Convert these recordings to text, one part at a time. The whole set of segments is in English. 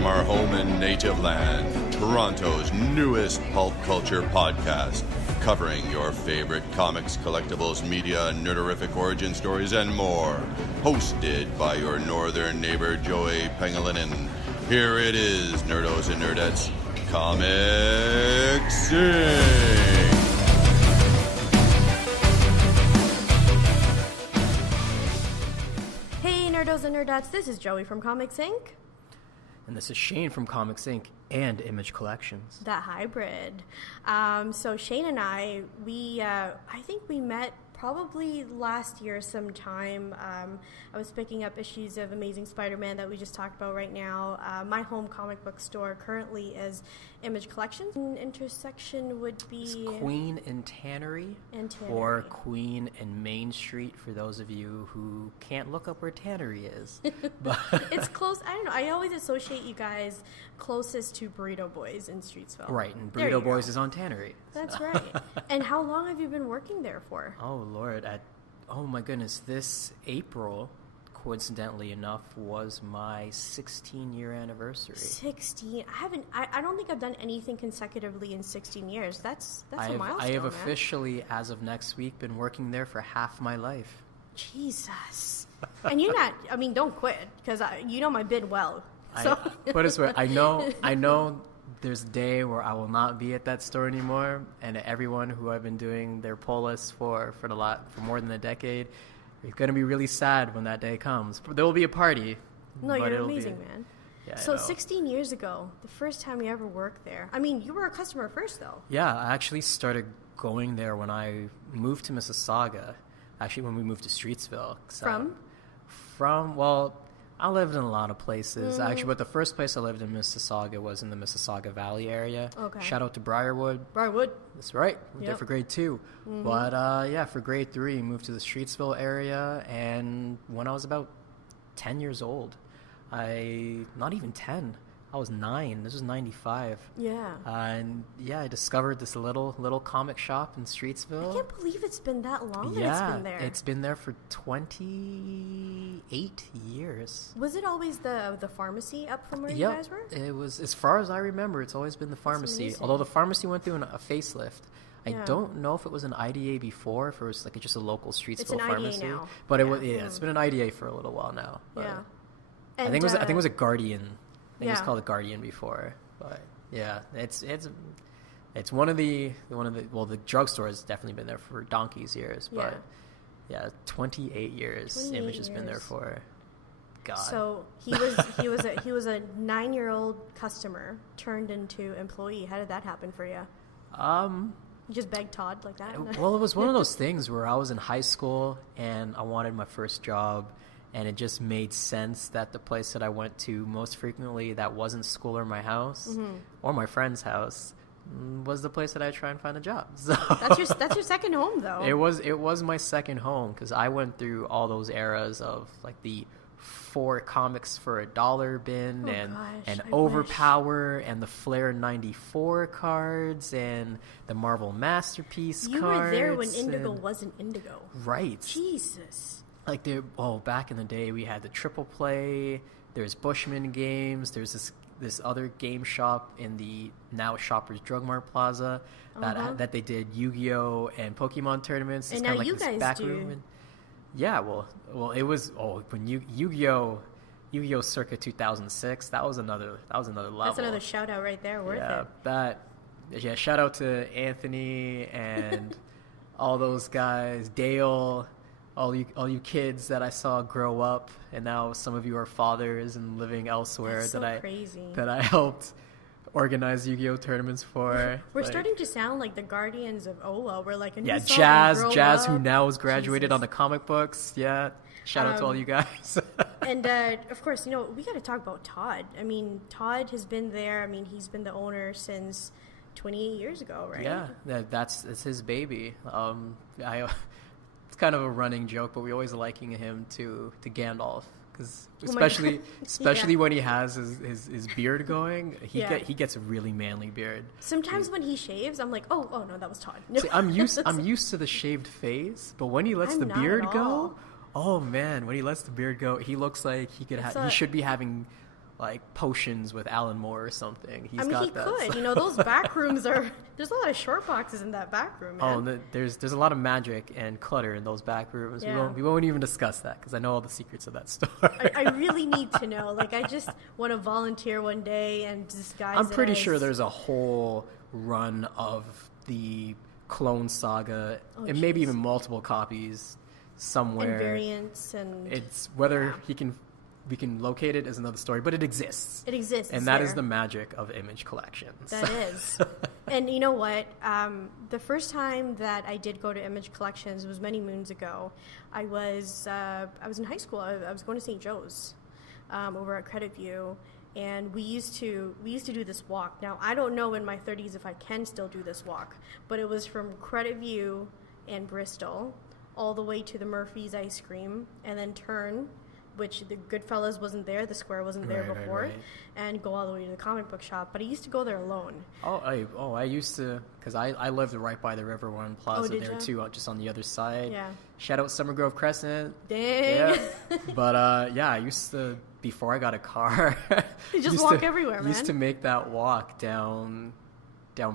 From our home and native land, Toronto's newest pulp culture podcast, covering your favorite comics, collectibles, media, nerderific origin stories, and more. Hosted by your northern neighbor, Jowy Pangilinan. Here it is, nerdos and nerdettes, Comic Sync! Hey nerdos and nerdettes, this is Jowy from Comic Sync. And this is Shane from Comic Sync and Image Collections. That hybrid. So Shane and I think we met probably last year sometime. I was picking up issues of Amazing Spider-Man that we just talked about right now. My home comic book store currently is Image Collections. Intersection would be... It's Queen and Tannery. Or Queen and Main Street for those of you who can't look up where Tannery is. But it's close. I don't know. I always associate you guys closest to Burrito Boys in Streetsville. Right, and Burrito Boys is on Tannery. That's right. And how long have you been working there for? Oh, Lord. Oh, my goodness. This April, coincidentally enough, was my 16-year anniversary. 16? I don't think I've done anything consecutively in 16 years. That's a milestone, I have officially, as of next week, been working there for half my life. Jesus. And you're not, don't quit, because you know my bid well. So. Put it this way, I know there's a day where I will not be at that store anymore, and everyone who I've been doing their pull list for more than a decade is going to be really sad when that day comes. There will be a party. No, you're amazing, man. Yeah, so 16 years ago, the first time you ever worked there. You were a customer first, though. Yeah, I actually started going there when I moved to Mississauga. Actually, when we moved to Streetsville. Well, I lived in a lot of places, actually, but the first place I lived in Mississauga was in the Mississauga Valley area. Okay. Shout out to Briarwood. That's right. We were there for grade 2. Mm-hmm. But, for grade 3, moved to the Streetsville area, and when I was about 10 years old, not even 10, I was 9. This was 95. Yeah. I discovered this little comic shop in Streetsville. I can't believe it's been that long that it's been there. It's been there for 28 years. Was it always the pharmacy up from where you guys were? It was, as far as I remember, it's always been the pharmacy. Although the pharmacy went through a facelift. I don't know if it was an IDA before, if it was just a local Streetsville pharmacy. It's an IDA now. But it's been an IDA for a little while now. But yeah. And I think it was a Guardian. I think it was called a Guardian before, but yeah, it's one of the the drugstore has definitely been there for donkey's years, but 28 years Image has been there for. God. So he was a 9-year-old customer turned into employee. How did that happen for you? You just begged Todd like that? Well, it was one of those things where I was in high school and I wanted my first job. And it just made sense that the place that I went to most frequently that wasn't school or my house or my friend's house was the place that I try and find a job. So that's your second home, though. It was my second home because I went through all those eras of like the 4 comics for $1 bin and Overpower and the Flair 94 cards and the Marvel Masterpiece cards. You were there when Indigo wasn't Indigo. Right. Jesus. Back in the day, we had the Triple Play. There's Bushman Games. There's this other game shop in the now Shoppers Drug Mart Plaza that they did Yu-Gi-Oh and Pokemon tournaments. And now you guys do. It was when Yu-Gi-Oh circa 2006. That was another level. That's another shout out right there. Worth it. Shout out to Anthony and all those guys, Dale. All you kids that I saw grow up, and now some of you are fathers and living elsewhere. That I helped organize Yu-Gi-Oh tournaments for. We're starting to sound like the guardians of Ola. We're like Jazz, who now has graduated on the comic books. Yeah, shout out to all you guys. And of course, we got to talk about Todd. Todd has been there. He's been the owner since 28 years ago, right? Yeah, that's his baby. It's kind of a running joke, but we always liking him to Gandalf because especially when he has his beard going, he gets a really manly beard. Sometimes when he shaves, I'm like, oh no, that was Todd. See, I'm used to the shaved face, but when he lets the beard go, oh man, when he lets the beard go, he looks like he should be having like potions with Alan Moore or something. He could. You know, those back rooms there's a lot of short boxes in that back room, man. Oh, there's a lot of magic and clutter in those back rooms. Yeah. We won't even discuss that because I know all the secrets of that store. I really need to know. Like, I just want to volunteer one day and disguise I'm pretty sure there's a whole run of the Clone Saga and maybe even multiple copies somewhere. And variants and... It's whether we can locate it as another story, but it exists. It exists. And that is the magic of Image Collections. That is. And you know what? The first time that I did go to Image Collections was many moons ago. I was in high school. I was going to St. Joe's over at Credit View, and we used to do this walk. Now, I don't know in my 30s if I can still do this walk, but it was from Credit View and Bristol all the way to the Murphy's Ice Cream, and then turn, which the Goodfellas wasn't there, the square wasn't there before, and go all the way to the comic book shop. But I used to go there alone. I used to, because I lived right by the River One Plaza there too, just on the other side. Yeah. Shout out Summer Grove Crescent. Dang. Yeah. But I used to, before I got a car, you just walk everywhere, man. Used to make that walk down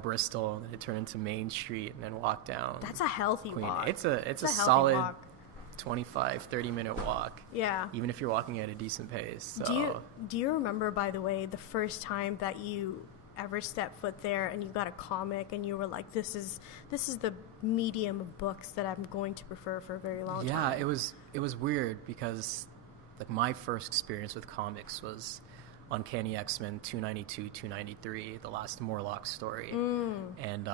Bristol, and then turn into Main Street, and then walk down. That's a healthy walk. It's a solid walk. 25-30 minute walk. Yeah. Even if you're walking at a decent pace. So. Do you remember, by the way, the first time that you ever stepped foot there and you got a comic and you were like, this is the medium of books that I'm going to prefer for a very long time? Yeah, it was weird because like my first experience with comics was Uncanny X-Men 292, 293, the last Morlock story. And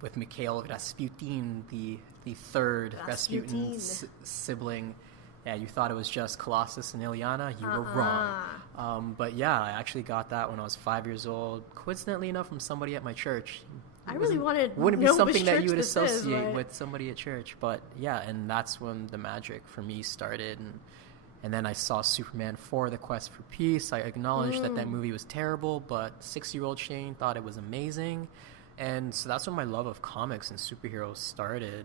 with Mikhail Rasputin, the third Rasputin sibling. Yeah, you thought it was just Colossus and Ilyana. You were wrong. But yeah, I actually got that when I was 5 years old. Coincidentally enough, from somebody at my church. I really wanted... Wouldn't be something that you would associate with somebody at church. But yeah, and that's when the magic for me started. And then I saw Superman 4, The Quest for Peace. I acknowledged that movie was terrible, but 6-year-old Shane thought it was amazing. And so that's when my love of comics and superheroes started.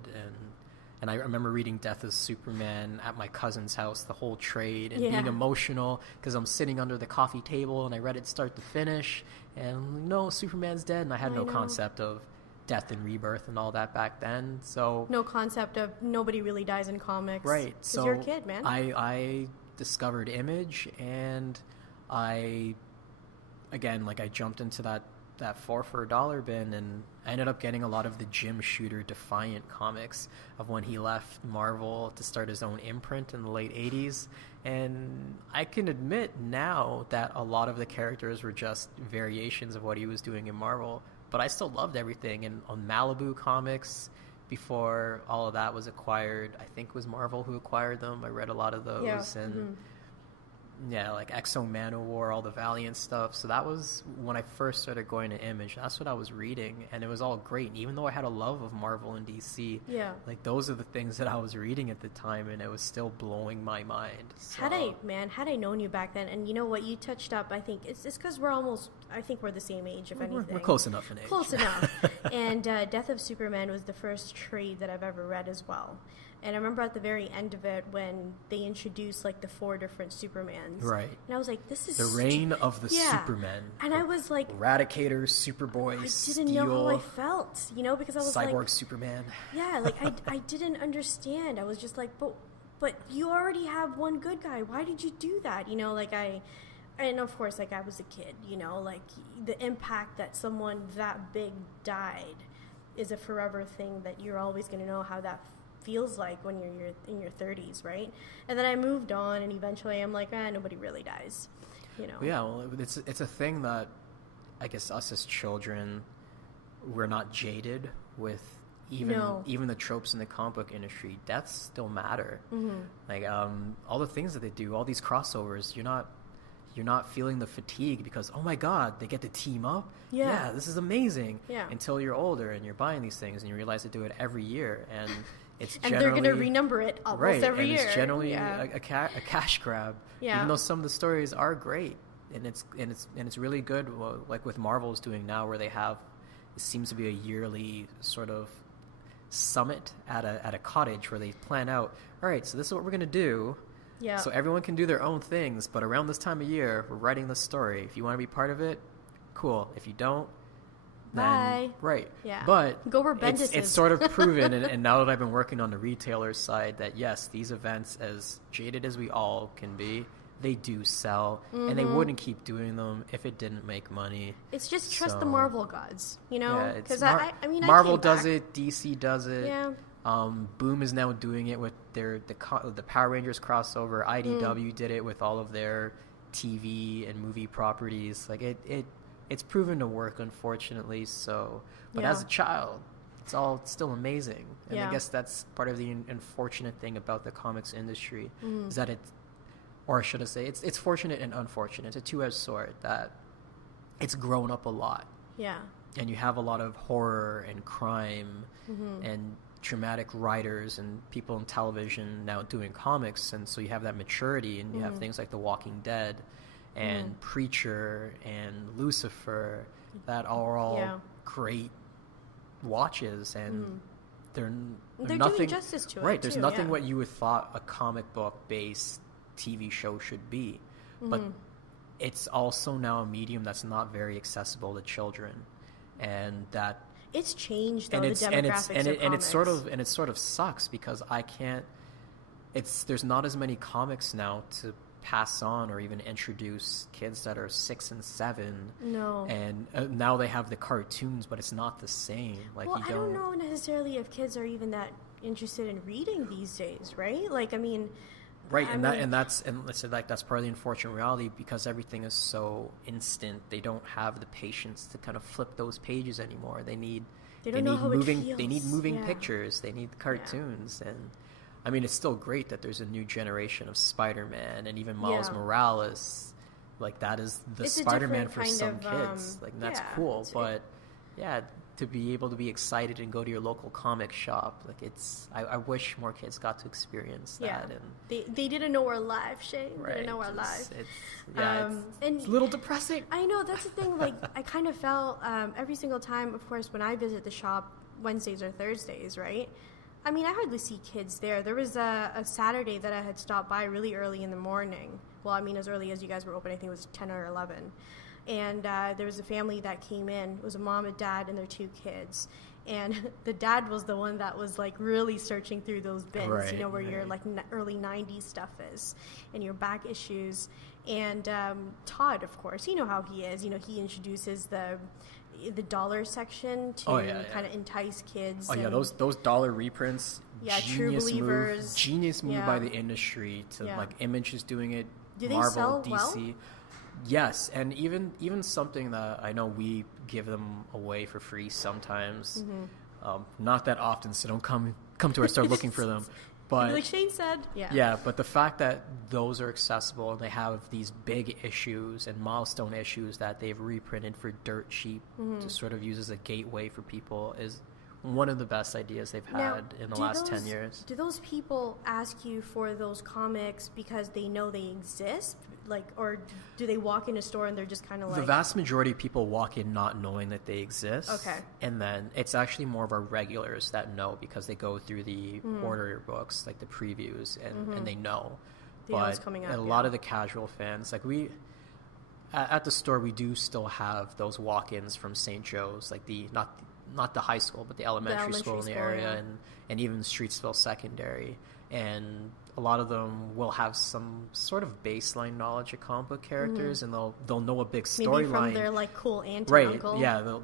And I remember reading Death of Superman at my cousin's house, the whole trade, and being emotional because I'm sitting under the coffee table and I read it start to finish. And no, Superman's dead. And I had no concept of death and rebirth and all that back then. So no concept of nobody really dies in comics. Right. So you're a kid, man. I discovered Image, and I jumped into that 4 for $1 bin, and I ended up getting a lot of the Jim Shooter Defiant comics of when he left Marvel to start his own imprint in the late 80s. And I can admit now that a lot of the characters were just variations of what he was doing in Marvel, but I still loved everything. And on Malibu Comics, before all of that was acquired, I think it was Marvel who acquired them. I read a lot of those. Like Exo Manowar, all the Valiant stuff. So that was when I first started going to Image. That's what I was reading, and it was all great. And even though I had a love of Marvel and DC, like those are the things that I was reading at the time, and it was still blowing my mind. So. Had I known you back then, and you know what you touched up, I think it's because we're the same age, if anything. We're close enough in age. Close enough. And Death of Superman was the first trade that I've ever read as well. And I remember at the very end of it when they introduced like the 4 different Supermans. Right. And I was like, this is... The reign of the Supermen. And I was like... Eradicator, Superboy, I didn't know how I felt, because I was Cyborg like... Superman. Yeah, like I didn't understand. I was just like, but you already have one good guy. Why did you do that? And of course, like I was a kid, like the impact that someone that big died is a forever thing that you're always going to know how that feels like when you're in your 30s, right? And then I moved on, and eventually I'm like, nobody really dies, Yeah, well, it's a thing that I guess us as children, we're not jaded with. Even the tropes in the comic book industry, deaths still matter. Like all the things that they do, all these crossovers, you're not feeling the fatigue because, oh my God, they get to team up. Yeah, this is amazing. Yeah. Until you're older and you're buying these things and you realize they do it every year, and it's they're going to renumber it almost every year. It's generally a cash grab. Yeah. Even though some of the stories are great, and it's really good. Like with Marvel's doing now, where they have, it seems to be a yearly sort of summit at a cottage where they plan out, all right, so this is what we're going to do. Yeah. So everyone can do their own things, but around this time of year, we're writing the story. If you want to be part of it, cool. If you don't, then bye. Right. Yeah. But go where Bendis is. It's sort of proven, and now that I've been working on the retailer side, that yes, these events, as jaded as we all can be, they do sell, and they wouldn't keep doing them if it didn't make money. It's just trust the Marvel gods, you know? Yeah, Because I mean, Marvel does it, DC does it. Yeah. Boom is now doing it with the Power Rangers crossover. IDW did it with all of their TV and movie properties. Like it's proven to work, unfortunately. So, but as a child, it's all still amazing. And I guess that's part of the unfortunate thing about the comics industry is that or should I say, it's fortunate and unfortunate. It's a two-edged sword that it's grown up a lot. Yeah. And you have a lot of horror and crime and dramatic writers and people in television now doing comics, and so you have that maturity, and you have things like The Walking Dead and Preacher and Lucifer that are all great watches, and they're nothing, doing justice to it, right? There's too, nothing what you would thought a comic book based TV show should be, but it's also now a medium that's not very accessible to children, and that it's changed though, and the demographics of comics. And it sort of sucks because there's not as many comics now to pass on or even introduce kids that are 6 and 7. No. And now they have the cartoons, but it's not the same. Like, well, I don't know necessarily if kids are even that interested in reading these days, right? Like, I mean, right, that's part of the unfortunate reality, because everything is so instant. They don't have the patience to kind of flip those pages anymore. They need moving pictures. They need cartoons, and I mean, it's still great that there's a new generation of Spider-Man and even Miles Morales. Like, that is it's Spider-Man for some kids. Like, that's cool, but to be able to be excited and go to your local comic shop, like, I wish more kids got to experience that. And they didn't know we're live, Shane. Right. They didn't know we're live. It's a little depressing. I know, that's the thing. Like, I kind of felt every single time, of course, when I visit the shop Wednesdays or Thursdays, right? I mean, I hardly see kids there. There was a Saturday that I had stopped by really early in the morning. Well, I mean, as early as you guys were open. I think it was 10 or 11. And there was a family that came in. It was a mom, a dad, and their 2 kids. And the dad was the one that was, like, really searching through those bins, where your, like, early 90s stuff is, and your back issues. And Todd, of course, you know how he is. You know, he introduces the dollar section to kind of entice kids. Those dollar reprints. True believers. Genius move by the industry to like Image is doing it. Do Marvel, they sell DC. well? Yes, and even something that I know we give them away for free sometimes. Not that often, so don't come to our store looking for them. But like Shane said, but the fact that those are accessible and they have these big issues and milestone issues that they've reprinted for dirt cheap to sort of use as a gateway for people is one of the best ideas they've had in the last 10 years. Do those people ask you for those comics because they know they exist? Like, or do they walk in a store and they're just kind of like... The vast majority of people walk in not knowing that they exist. Okay. And then it's actually more of our regulars that know because they go through the order books, like the previews, and they know. But coming out, a lot of the casual fans, like at the store, we do still have those walk-ins from St. Joe's, like not the high school, but the elementary school in the area, and even Streetsville Secondary. And a lot of them will have some sort of baseline knowledge of comic book characters, and they'll know a big storyline. Maybe from their like cool aunt and uncle. Right? Yeah,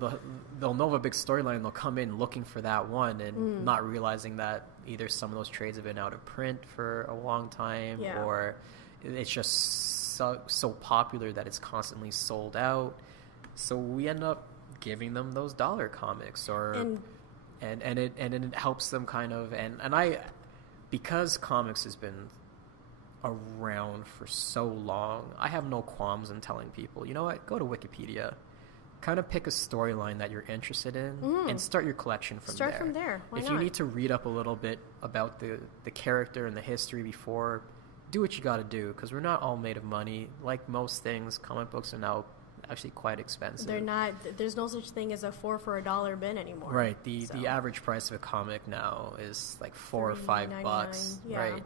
they'll know a big storyline. They'll come in looking for that one, and not realizing that either some of those trades have been out of print for a long time, or it's just so popular that it's constantly sold out. So we end up giving them those dollar comics, and it helps them kind of because comics has been around for so long, I have no qualms in telling people, you know what, go to Wikipedia, kind of pick a storyline that you're interested in, and start your collection from there. Start from there. Why if not? You need to read up a little bit about the character and the history before, do what you got to do, because we're not all made of money. Like most things, comic books are now actually quite expensive. They're not. There's no such thing as a 4 for $1 bin anymore. Right. The average price of a comic now is like $4 or $5, $3.99, right?